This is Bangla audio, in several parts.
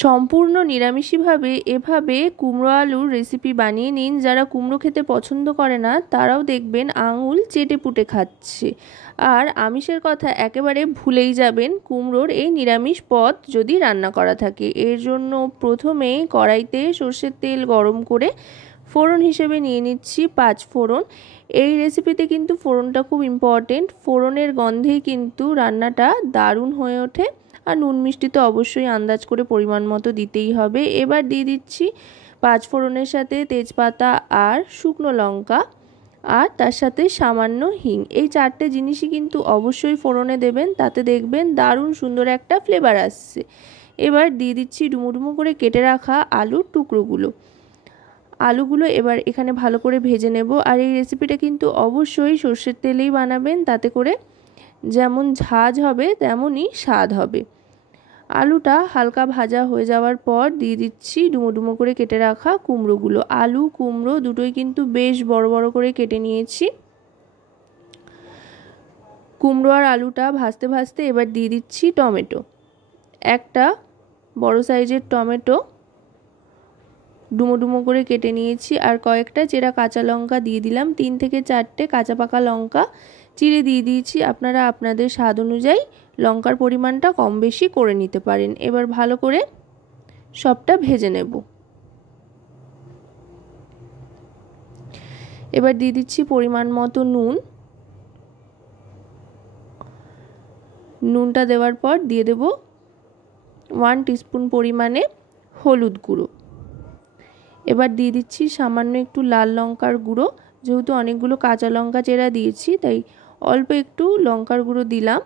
সম্পূর্ণ নিরামিষভাবে এভাবে কুমড়ো আলুর রেসিপি বানিয়ে নিন। যারা কুমড়ো খেতে পছন্দ করে না তারাও দেখবেন আঙুল চেটে পুটে খাচ্ছে। আর আমিষের কথা একেবারে ভুলেই যাবেন কুমড়োর এই নিরামিষ পদ যদি রান্না করা থাকে। এর জন্য প্রথমে কড়াইতে সর্ষের তেল গরম করে ফোড়ন হিসেবে নিয়ে নিচ্ছি 5 ফোড়ন। এই রেসিপিতে কিন্তু ফোড়নটা খুব ইম্পর্টেন্ট। ফোড়নের গন্ধেই কিন্তু রান্নাটা দারুণ হয়ে ওঠে। আর নুন মিষ্টি তো অবশ্যই আন্দাজ করে পরিমাণ মতো দিতেই হবে। এবার দিয়ে দিচ্ছি 5 ফোড়নের সাথে তেজপাতা আর শুকনো লঙ্কা, আর তার সাথে সামান্য হিং। এই 4টে জিনিসই কিন্তু অবশ্যই ফোড়নে দেবেন, তাতে দেখবেন দারুণ সুন্দর একটা ফ্লেভার আসছে। এবার দিয়ে দিচ্ছি ডুমো করে কেটে রাখা আলুর টুকরোগুলো। আলুগুলো এবার এখানে ভালো করে ভেজে নেব। আর এই রেসিপিটা কিন্তু অবশ্যই সর্ষের তেলেই বানাবেন, তাতে করে যেমন ঝাঁঝ হবে তেমনই স্বাদ হবে। আলুটা হালকা ভাজা হয়ে যাওয়ার পর দিয়ে দিচ্ছি ডুমো করে কেটে রাখা কুমড়োগুলো। আলু কুমড়ো দুটোই কিন্তু বেশ বড় বড় করে কেটে নিয়েছি। কুমড়ো আর আলুটা ভাজতে ভাজতে এবার দিয়ে দিচ্ছি টমেটো। একটা বড় সাইজের টমেটো ডুমো করে কেটে নিয়েছি। আর কয়েকটা চেরা কাঁচা লঙ্কা দিয়ে দিলাম। 3 থেকে 4টে কাঁচা পাকা লঙ্কা চিড়ে দিয়ে দিয়েছি। আপনারা আপনাদের স্বাদ অনুযায়ী লঙ্কার পরিমাণটা কম বেশি করে নিতে পারেন। এবার ভালো করে সবটা ভেজে নেব। এবার দিয়ে দিচ্ছি পরিমাণ মতো নুন। নুনটা দেওয়ার পর দিয়ে দেব 1 টিস্পুন পরিমাণে হলুদ গুঁড়ো। এবার দিয়ে দিচ্ছি সামান্য একটু লাল লঙ্কার গুঁড়ো। যেহেতু অনেকগুলো কাঁচা লঙ্কা চেরা দিয়েছি তাই অল্প একটু লঙ্কার গুঁড়ো দিলাম।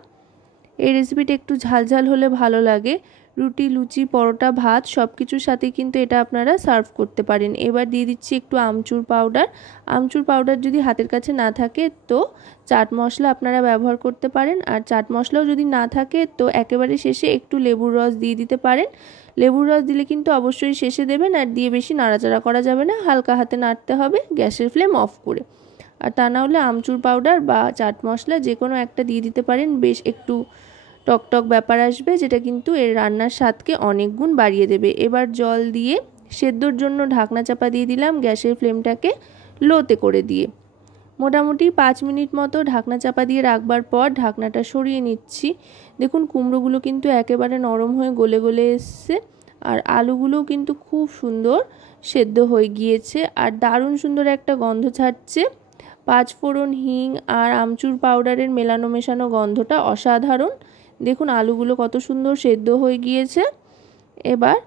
এই রেসিপিটা একটু ঝালঝাল হলে ভালো লাগে। রুটি, লুচি, পরোটা, ভাত সব কিছুর সাথে কিন্তু এটা আপনারা সার্ভ করতে পারেন। এবার দিয়ে দিচ্ছি একটু আমচুর পাউডার। আমচুর পাউডার যদি হাতের কাছে না থাকে তো চাট মশলা আপনারা ব্যবহার করতে পারেন। আর চাট মশলাও যদি না থাকে তো একেবারে শেষে একটু লেবুর রস দিয়ে দিতে পারেন। লেবুর রস দিলে কিন্তু অবশ্যই শেষে দেবেন। আর দিয়ে বেশি নাড়াচাড়া করা যাবে না, হালকা হাতে নাড়তে হবে গ্যাসের ফ্লেম অফ করে। আর তা না হলে আমচুর পাউডার বা চাট মশলা যে কোনো একটা দিয়ে দিতে পারেন। বেশ একটু টকটক ব্যাপার আসবে, যেটা কিন্তু এর রান্নার স্বাদকে অনেক গুণ বাড়িয়ে দেবে। এবার জল দিয়ে সেদ্ধর জন্য ঢাকনা চাপা দিয়ে দিলাম গ্যাসের ফ্লেমটাকে লোতে করে দিয়ে। মোটামুটি 5 মিনিট মতো ঢাকনা চাপা দিয়ে রাখবার পর ঢাকনাটা সরিয়ে নিচ্ছি। দেখুন কুমড়োগুলো কিন্তু একেবারে নরম হয়ে গলে এসছে। আর আলুগুলোও কিন্তু খুব সুন্দর সেদ্ধ হয়ে গিয়েছে আর দারুণ সুন্দর একটা গন্ধ ছাড়ছে। 5 ফোড়ন, হিং আর আমচুর পাউডারের মেশানো গন্ধটা অসাধারণ। দেখুন আলুগুলো কত সুন্দর সেদ্ধ হয়ে গিয়েছে। এবার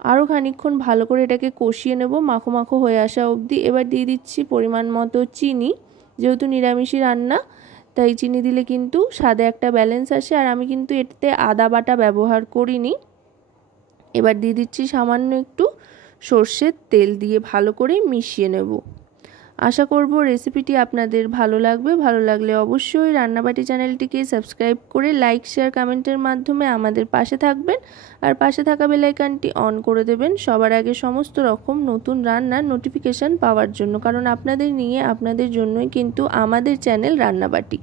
আরও খানিকক্ষণ ভালো করে এটাকে কষিয়ে নেব মাখো মাখো হয়ে আসা অবধি। এবার দিয়ে দিচ্ছি পরিমাণ মতো চিনি। যেহেতু নিরামিষি রান্না তাই চিনি দিলে কিন্তু স্বাদে একটা ব্যালেন্স আসে। আর আমি কিন্তু এতে আদা বাটা ব্যবহার করিনি। এবার দিয়ে দিচ্ছি সামান্য একটু সর্ষের তেল দিয়ে ভালো করে মিশিয়ে নেব। আশা করব রেসিপিটি আপনাদের ভালো লাগবে। ভালো লাগলে অবশ্যই রান্নাবাটি চ্যানেলটিকে সাবস্ক্রাইব করে লাইক, শেয়ার, কমেন্টের মাধ্যমে আমাদের পাশে থাকবেন। আর পাশে থাকা বেল আইকনটি অন করে দেবেন সবার আগে সমস্ত রকম নতুন রান্নার নোটিফিকেশান পাওয়ার জন্য। কারণ আপনাদের নিয়ে আপনাদের জন্যই কিন্তু আমাদের চ্যানেল রান্নাবাটি।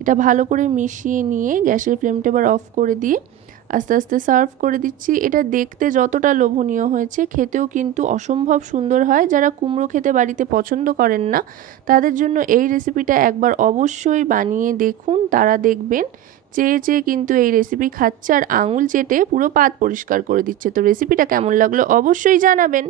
এটা ভালো করে মিশিয়ে নিয়ে গ্যাসের ফ্লেমটা এবার অফ করে দিয়ে আস্তে আস্তে সার্ভ করে দিচ্ছি। এটা দেখতে যতটা লোভনীয় হয়েছে খেতেও কিন্তু অসম্ভব সুন্দর হয়। যারা কুমড়ো খেতে বাড়িতে পছন্দ করেন না তাদের জন্য এই রেসিপিটা একবার অবশ্যই বানিয়ে দেখুন। তারা দেখবেন চেয়ে কিন্তু এই রেসিপি খাচ্ছে আর আঙুল চেটে পুরো পাত পরিষ্কার করে দিচ্ছে। তো রেসিপিটা কেমন লাগলো অবশ্যই জানাবেন।